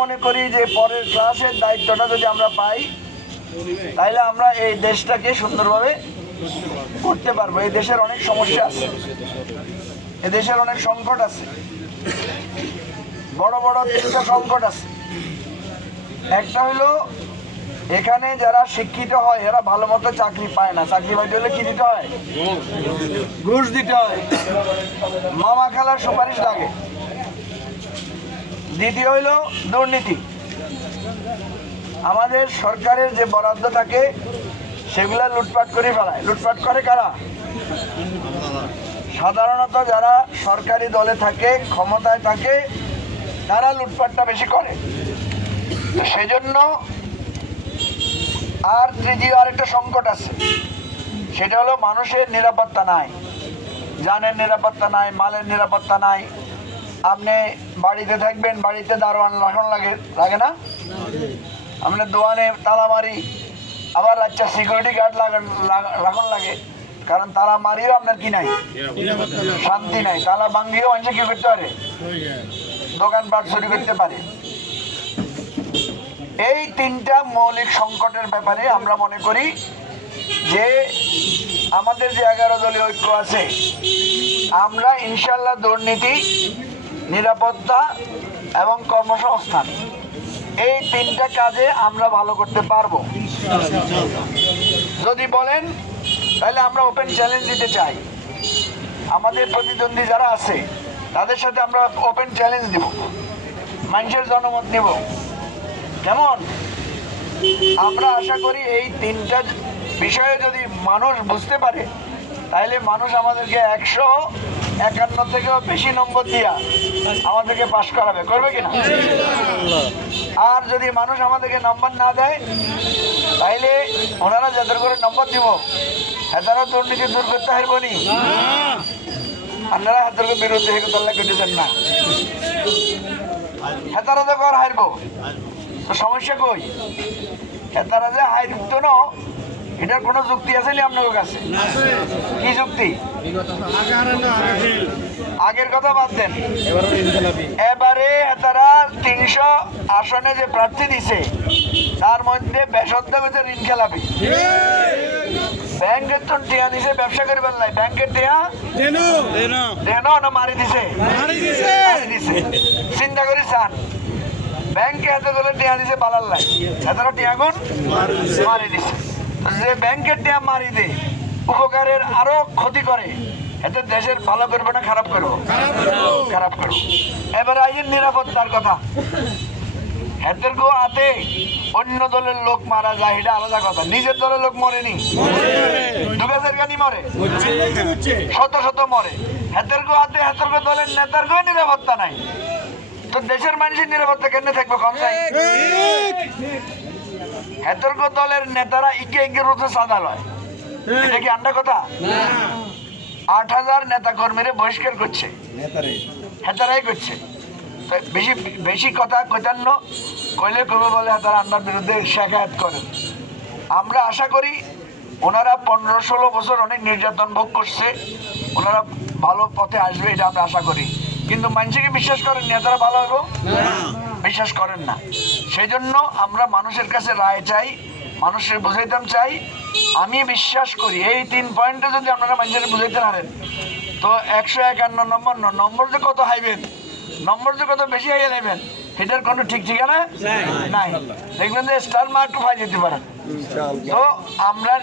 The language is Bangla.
মনে করি যে পরের ক্লাসের দায়িত্বটা যদি আমরা পাই তাহলে আমরা এই দেশটাকে সুন্দরভাবে করতে পারবো। এই দেশের অনেক সমস্যা আছে, এই দেশের অনেক সংকট আছে, বড় বড় তিনটা সংকট আছে। একটা হলো এখানে যারা শিক্ষিত হয় এরা ভালো মতো চাকরি পায় না। চাকরি পাইতে হলে কি দিতে হয়? ঘুষ দিতে হয়, মামা খালার সুপারিশ লাগে। দ্বিতীয় হইল দুর্নীতি। আমাদের সরকারের যে বরাদ্দ থাকে সেগুলা লুটপাট করে ফেলায়। লুটপাট করে কারা? সাধারণত যারা সরকারি দলে থাকে, ক্ষমতায় থাকে, তারা লুটপাটটা বেশি করে। তো সেই জন্য আর তৃতীয় আরেকটা সংকট আছে, সেটা হলো মানুষের নিরাপত্তা নাই, জানের নিরাপত্তা নাই, মালের নিরাপত্তা নাই। আপনি বাড়িতে থাকবেন, বাড়িতে দারোয়ান রাখন লাগে না? আপনি দোয়ানে তালা মারি, আবার আচ্ছা সিকিউরিটি গার্ড রাখন লাগে, কারণ তালা মারিও আপনার কি নাই, শান্তি নাই। তালা ভাঙ্গিও মানুষে কি করতে পারে? দোকানপাট চুরি করতে পারে। এই তিনটা মৌলিক সংকটের ব্যাপারে আমরা মনে করি যে আমাদের যে 11 দলীয় ঐক্য আছে, আমরা ইনশাল্লাহ দুর্নীতি, নিরাপত্তা এবং কর্মসংস্থান এই তিনটা কাজে আমরা ভালো করতে পারবো। যদি বলেন তাহলে আমরা ওপেন চ্যালেঞ্জ দিতে চাই। আমাদের প্রতিদ্বন্দ্বী যারা আছে তাদের সাথে আমরা ওপেন চ্যালেঞ্জ দিব, মানুষের জনমত নিব। কেমন? আমরা আশা করি এই তিনটা বিষয়ে যদি মানুষ বুঝতে পারে তাহলে মানুষ আমাদেরকে 151 থেকেও বেশি নম্বর দিয়া আমাদেরকে পাশ করাবে। করবে কিনা? আর যদি মানুষ আমাদেরকে নম্বর না দেয় তাইলে ওনারা যাদের করে নম্বর দিব এতারা দুর্নীতি দূর করতে পারবো নি। আপনারা হাতের বিরুদ্ধে হেকুতাল্লাহ করতেছেন না, হেতারা তো কর হারবো। তো সমস্যা কই? হেতারা যে হারতো না এটার কোনো যুক্তি আছে নি আপনার কাছে? কি যুক্তি? আগের কথা বাদ দেন, এবারে হেতারা 300 আসনে যে প্রার্থী দিছে তার মধ্যে বেসরকারি হচ্ছে ঋণ খেলাপি। ব্যাংকের তো টিয়া দিছে ব্যবসা করবার নাই, ব্যাংকের টিয়া দেন না মারি দিছে। চিন্তা করি চান ব্যাংকে এত করে টিয়া দিছে বালার লাই, এতটা টিয়া গুণ মারি দিছে। যে ব্যাংকের টিয়া মারি দে উপকারের আরো ক্ষতি করে, এতে দেশের ভালো করবো না খারাপ করবো? খারাপ করবো। এবার আইন নিরাপত্তার কথা। হেতের গো হাতে অন্য দলের লোক মারা যায় এটা আলাদা কথা, নিজের দলের লোক মরেনি, দুগাছের গানি মরে, শত শত মরে। হেতের গো হাতে হেতের গো দলের নেতার গো নিরাপত্তা নাই, তো দেশের মানুষের নিরাপত্তা কেন থাকবে? কনসাই হেতের গো দলের নেতারা ইকে ইকে রোজে সাদা লয়, এটা কি আন্ডা কথা? 8000 নেতা কর্মীরে বহিষ্কার করছে, হেতারাই করছে। বেশি বেশি কথা কৈতান্য কইলে কবে বলে তারা আন্ডার বিরুদ্ধে শেখায়ত করেন। আমরা আশা করি ওনারা 15-16 বছর অনেক নির্যাতন ভোগ করছে, ওনারা ভালো পথে আসবে এটা আমরা আশা করি। কিন্তু মানুষকে বিশ্বাস করেন নেতারা ভালো হইব? বিশ্বাস করেন না। সেই জন্য আমরা মানুষের কাছে রায় চাই, মানুষের বুঝাইতাম চাই। আমি বিশ্বাস করি এই 3 পয়েন্টে যদি আপনারা মানুষের বুঝাইতে পারেন তো 151 নম্বর যে কত হাইবেন, নম্বর যে কত বেশি হাইয়া নেবেন সেটার কোনো ঠিক ঠিকানা নাই। দেখবেন যে স্টার মার্ক পাই যেতে পারেন। তো আমরা